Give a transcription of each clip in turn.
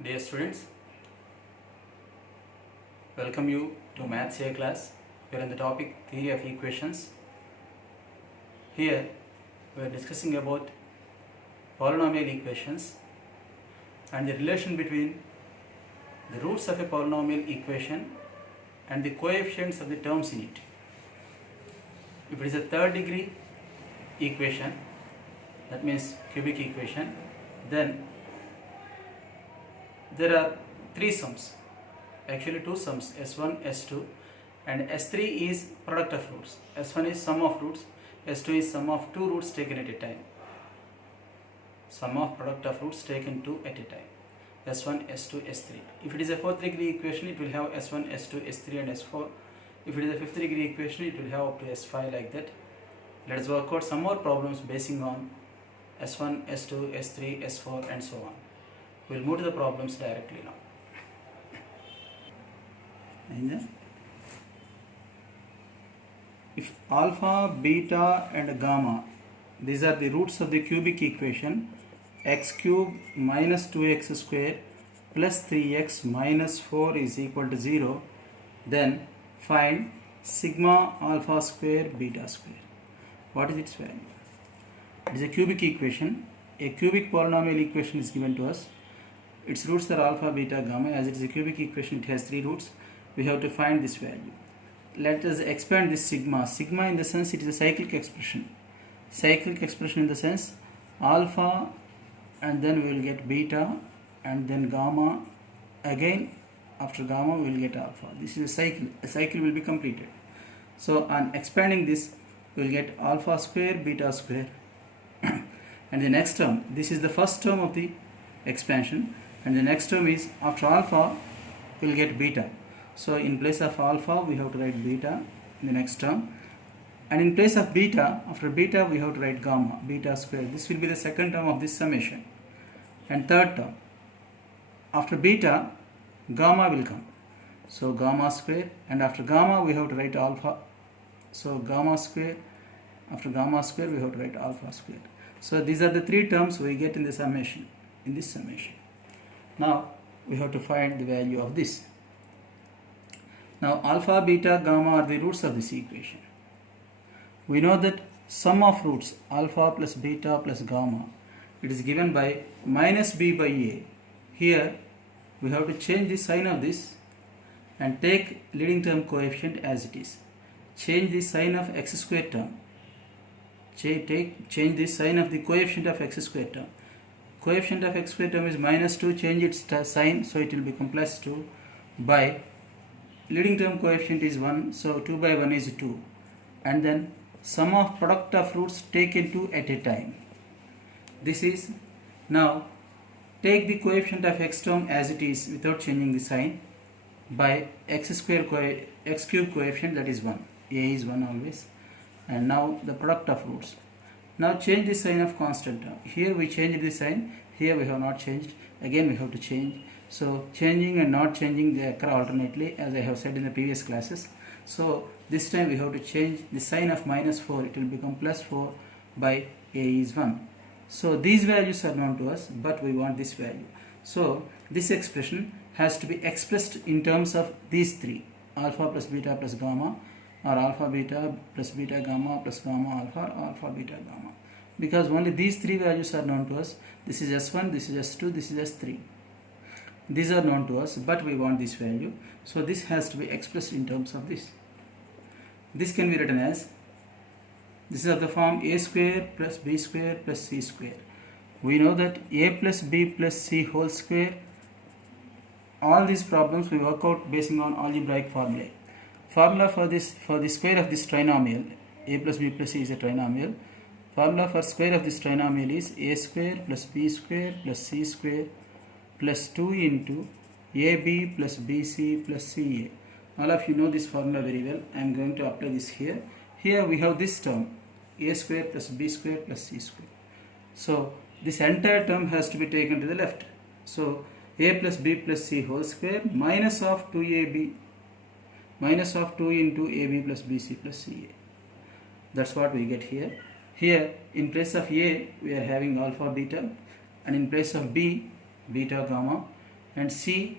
Dear students, welcome you to Maths A class. We are on the topic Theory of Equations. Here we are discussing about polynomial equations and the relation between the roots of a polynomial equation and the coefficients of the terms in it. If it is a third degree equation, that means cubic equation, then there are three sums, actually two sums, S1, S2, and S3 is product of roots. S1 is sum of roots, S2 is sum of two roots taken at a time. Sum of product of roots taken two at a time. S1, S2, S3. If it is a fourth degree equation, it will have S1, S2, S3 and S4. If it is a fifth degree equation, it will have up to S5 like that. Let us work out some more problems basing on S1, S2, S3, S4 and so on. We will move to the problems directly now. If alpha, beta and gamma, these are the roots of the cubic equation, x cube minus 2x square plus 3x minus 4 is equal to 0, then find sigma alpha square beta square. What is its value? It is a cubic equation. A cubic polynomial equation is given to us. Its roots are alpha, beta, gamma. As it is a cubic equation, it has three roots. We have to find this value. Let us expand this sigma. Sigma in the sense it is a cyclic expression. Cyclic expression in the sense alpha and then we will get beta and then gamma. Again after gamma we will get alpha. This is a cycle. A cycle will be completed. So on expanding this we will get alpha square, beta square. And the next term, this is the first term of the expansion. And the next term is after alpha we will get beta. So in place of alpha we have to write beta in the next term, and in place of beta, after beta we have to write gamma, beta square. This will be the second term of this summation. And third term, after beta gamma will come, so gamma square, and after gamma we have to write alpha, so gamma square. After gamma square we have to write alpha square. So these are the three terms we get in the summation, in this summation. Now we have to find the value of this. Now alpha, beta, gamma are the roots of this equation. We know that sum of roots alpha plus beta plus gamma, it is given by minus b by a. Here we have to change the sign of this and take leading term coefficient as it is. Change the sign of x square term. Change the sign of the coefficient of x square term. Coefficient of x square term is minus 2, change its sign, so it will become plus 2, by leading term coefficient is 1, so 2 by 1 is 2, and then sum of product of roots taken two at a time. This is, now take the coefficient of x term as it is without changing the sign by x cube coefficient, that is 1. A is 1 always. And now the product of roots. Now change the sign of constant term. Here we changed the sign, here we have not changed. Again we have to change. So changing and not changing, they occur alternately, as I have said in the previous classes. So this time we have to change the sign of minus 4. It will become plus 4 by a is 1. So these values are known to us, but we want this value. So this expression has to be expressed in terms of these three, alpha plus beta plus gamma, or alpha beta plus beta gamma plus gamma alpha, or alpha beta gamma. Because only these three values are known to us. This is S1, this is S2, this is S3. These are known to us, but we want this value. So this has to be expressed in terms of this. This can be written as, this is of the form a square plus b square plus c square. We know that a plus b plus c whole square, all these problems we work out basing on algebraic formulae. Formula for this, for the square of this trinomial, a plus b plus c is a trinomial. Formula for square of this trinomial is a square plus b square plus c square plus 2 into ab plus bc plus ca. All of you know this formula very well. I am going to apply this here. Here we have this term, a square plus b square plus c square. So this entire term has to be taken to the left. So a plus b plus c whole square minus of 2ab, minus of 2 into ab plus bc plus ca. That's what we get here. Here in place of a we are having alpha beta, and in place of b, beta gamma, and C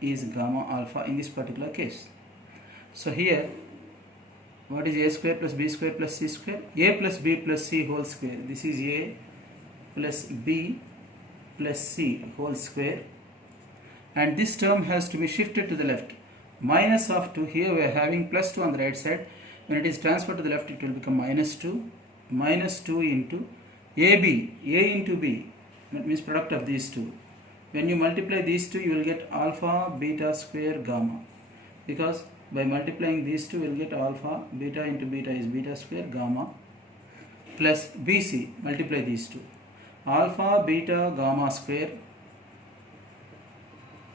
is gamma alpha in this particular case. So here, what is a square plus b square plus c square? A plus b plus c whole square. This is a plus b plus c whole square, and this term has to be shifted to the left. Minus of 2, here we are having plus 2 on the right side. When it is transferred to the left, it will become minus 2. Minus 2 into AB, A into B, that means product of these two. When you multiply these two, you will get alpha, beta square, gamma. Because by multiplying these two, you will get alpha, beta into beta is beta square, gamma, plus BC, multiply these two. Alpha, beta, gamma square,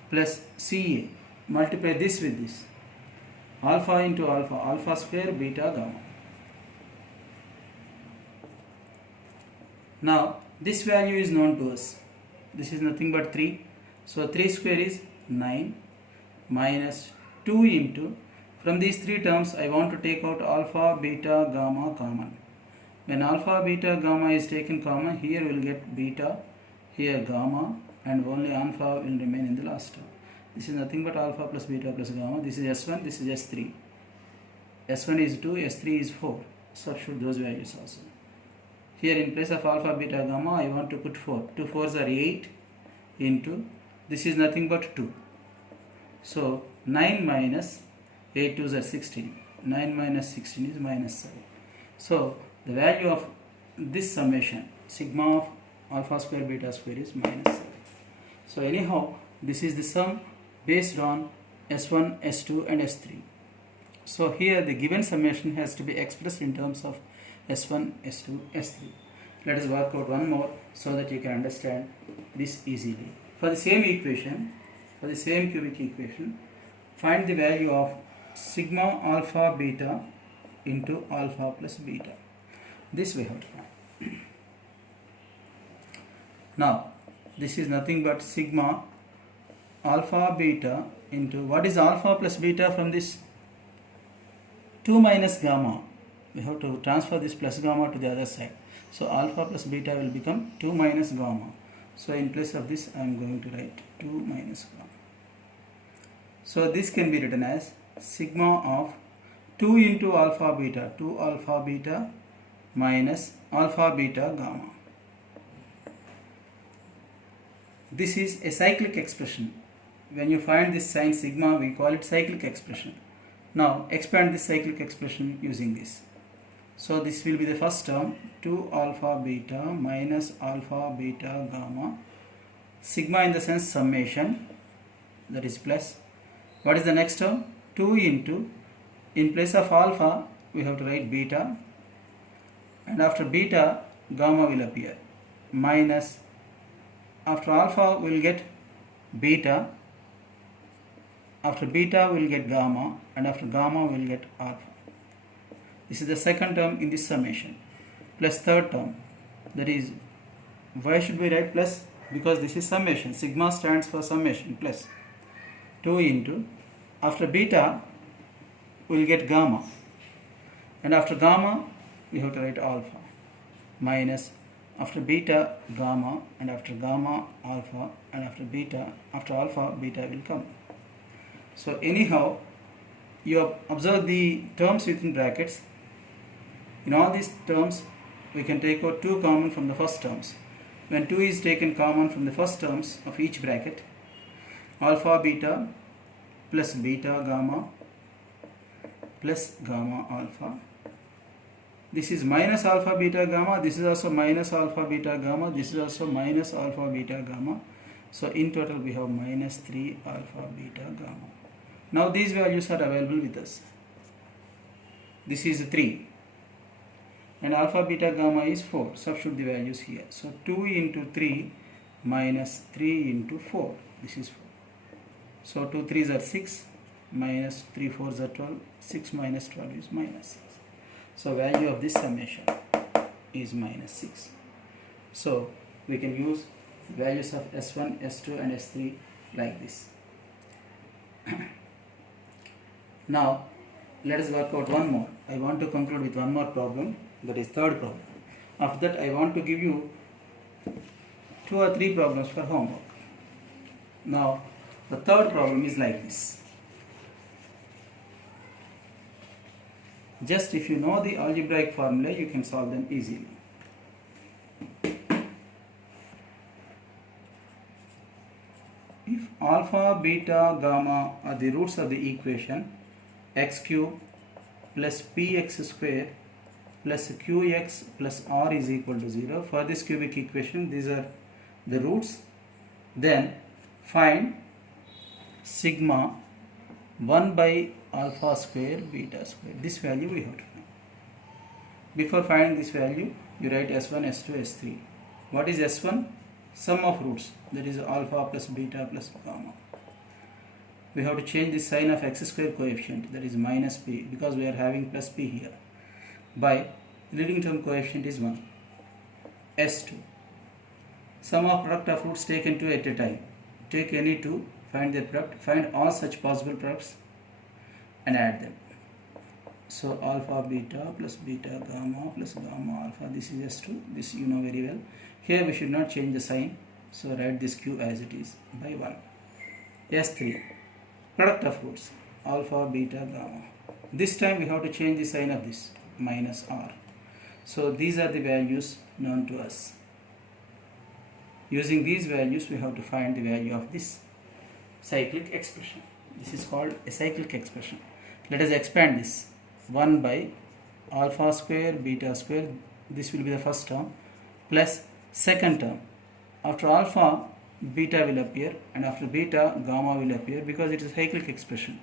plus CA, multiply this with this. Alpha into alpha, alpha square, beta, gamma. Now, this value is known to us. This is nothing but 3. So, 3 square is 9 minus 2 into, from these three terms, I want to take out alpha, beta, gamma common. When alpha, beta, gamma is taken common, here we will get beta, here gamma, and only alpha will remain in the last term. This is nothing but alpha plus beta plus gamma. This is S1, this is S3. S1 is 2, S3 is 4. Substitute those values also. Here in place of alpha, beta, gamma, I want to put 4. 2 4s are 8 into, this is nothing but 2. So, 9 minus 8 2s are 16. 9 minus 16 is minus 7. So, the value of this summation, sigma of alpha square, beta square is minus 7. So, anyhow, this is the sum based on S1, S2 and S3. So, here the given summation has to be expressed in terms of S1, S2, S3. Let us work out one more so that you can understand this easily. For the same equation, for the same cubic equation, find the value of sigma alpha beta into alpha plus beta. This we have to find. Now, this is nothing but sigma alpha beta into, what is alpha plus beta from this? 2 minus gamma. We have to transfer this plus gamma to the other side. So, alpha plus beta will become 2 minus gamma. So, in place of this, I am going to write 2 minus gamma. So, this can be written as sigma of 2 into alpha beta, 2 alpha beta minus alpha beta gamma. This is a cyclic expression. When you find this sign sigma, we call it cyclic expression. Now, expand this cyclic expression using this. So, this will be the first term, 2 alpha beta minus alpha beta gamma. Sigma in the sense summation, that is plus. What is the next term? 2 into, in place of alpha, we have to write beta. And after beta, gamma will appear. Minus, after alpha, we will get beta. After beta, we will get gamma. And after gamma, we will get alpha. This is the second term in this summation. Plus third term. That is, why should we write plus? Because this is summation. Sigma stands for summation. Plus 2 into, after beta, we will get gamma. And after gamma, we have to write alpha. Minus, after beta, gamma. And after gamma, alpha. And after beta, after alpha, beta will come. So anyhow, you have observed the terms within brackets. In all these terms, we can take out 2 common from the first terms. When 2 is taken common from the first terms of each bracket, alpha beta plus beta gamma plus gamma alpha. This is minus alpha beta gamma. This is also minus alpha beta gamma. This is also minus alpha beta gamma. So in total we have minus 3 alpha beta gamma. Now these values are available with us. This is 3. And alpha beta gamma is 4. Substitute the values here. So 2 into 3 minus 3 into 4. This is 4. So 2 3s are 6 minus 3 4s are 12. 6 minus 12 is minus 6. So value of this summation is minus 6. So we can use values of S1, S2 and S3 like this. Now let us work out one more. I want to conclude with one more problem, that is third problem. After that I want to give you 2 or 3 problems for homework. Now The third problem is like this. Just if you know the algebraic formula, you can solve them easily. If alpha, beta, gamma are the roots of the equation x cube plus px square plus qx plus r is equal to 0, for this cubic equation these are the roots, then find sigma 1 by alpha square beta square. This value we have to know. Before finding this value, you write S1, S2, S3. What is S1? Sum of roots, that is alpha plus beta plus gamma. We have to change the sign of x square coefficient, that is minus p, because we are having plus p here, by leading term coefficient is 1. S2, sum of product of roots taken two at a time. Take any two, find their product, find all such possible products and add them. So alpha beta plus beta gamma plus gamma alpha, this is S2, this you know very well. Here we should not change the sign, so write this q as it is by 1. S3, product of roots, alpha beta gamma. This time we have to change the sign of this, minus r. So these are the values known to us. Using these values we have to find the value of this cyclic expression. This is called a cyclic expression. Let us expand this. 1 by alpha square beta square, this will be the first term, plus second term. After alpha, beta will appear, and after beta, gamma will appear, because it is a cyclic expression.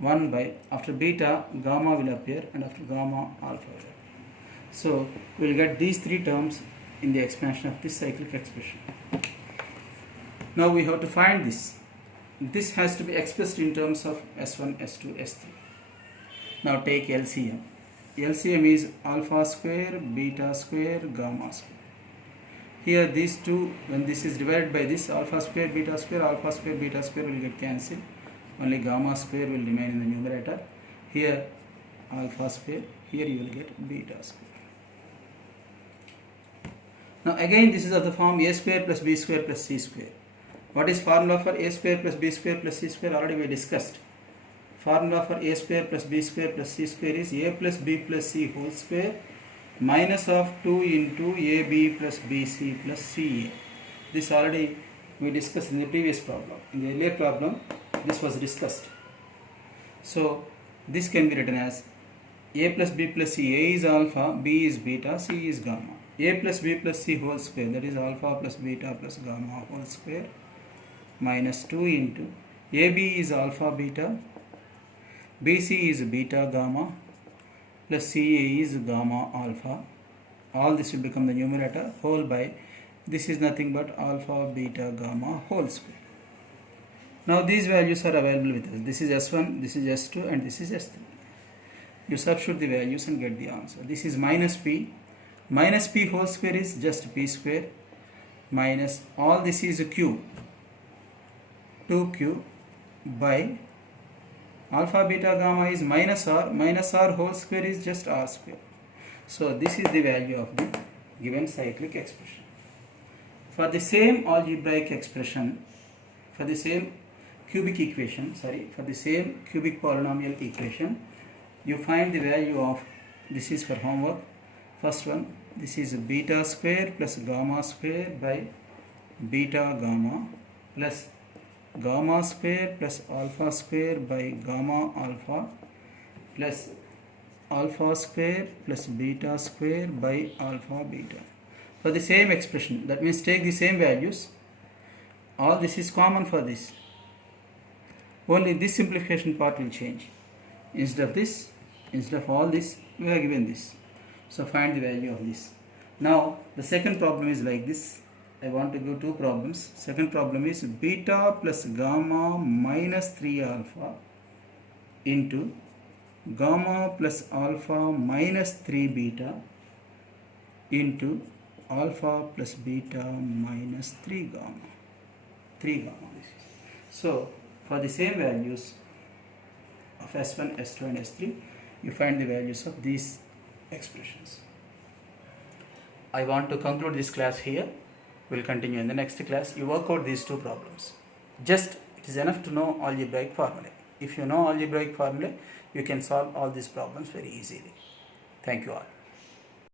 1 by, after beta, gamma will appear, and after gamma, alpha will appear. So we will get these three terms in the expansion of this cyclic expression. Now we have to find this. This has to be expressed in terms of S1, S2, S3. Now take LCM. LCM is alpha square, beta square, gamma square. Here these two, when this is divided by this, alpha square, beta square will get cancelled. Only gamma square will remain in the numerator. Here alpha square, here you will get beta square. Now again this is of the form a square plus b square plus c square. What is formula for a square plus b square plus c square? Already we discussed. Formula for a square plus b square plus c square is a plus b plus c whole square minus of 2 into ab plus bc plus ca. This already we discussed in the previous problem. In the earlier problem, this was discussed. So this can be written as a plus b plus c. A is alpha, b is beta, c is gamma. A plus b plus c whole square, that is alpha plus beta plus gamma whole square, minus 2 into ab is alpha beta, bc is beta gamma, plus ca is gamma alpha. All this will become the numerator, whole by, this is nothing but alpha beta gamma whole square. Now these values are available with us. This is S1, this is S2, and this is S3. You substitute the values and get the answer. This is minus p. Minus p whole square is just p square, minus all this is a q, 2q by alpha beta gamma is minus r whole square is just r square. So this is the value of the given cyclic expression. For the same algebraic expression, for the same cubic equation, for the same cubic polynomial equation, you find the value of, this is for homework, first one, this is beta square plus gamma square by beta gamma plus gamma square plus alpha square by gamma alpha plus alpha square plus beta square by alpha beta. For the same expression, that means take the same values, all this is common for this, only this simplification part will change. Instead of this, instead of all this, we are given this. So find the value of this. Now the second problem is like this. I want to give two problems. Second problem is beta plus gamma minus 3 alpha into gamma plus alpha minus 3 beta into alpha plus beta minus 3 gamma. 3 gamma. So for the same values of S1, S2 and S3, you find the values of these expressions. I want to conclude this class here. We'll continue in the next class. You work out these two problems. Just It is enough to know algebraic formulae. If you know algebraic formulae, you can solve all these problems very easily. Thank you all.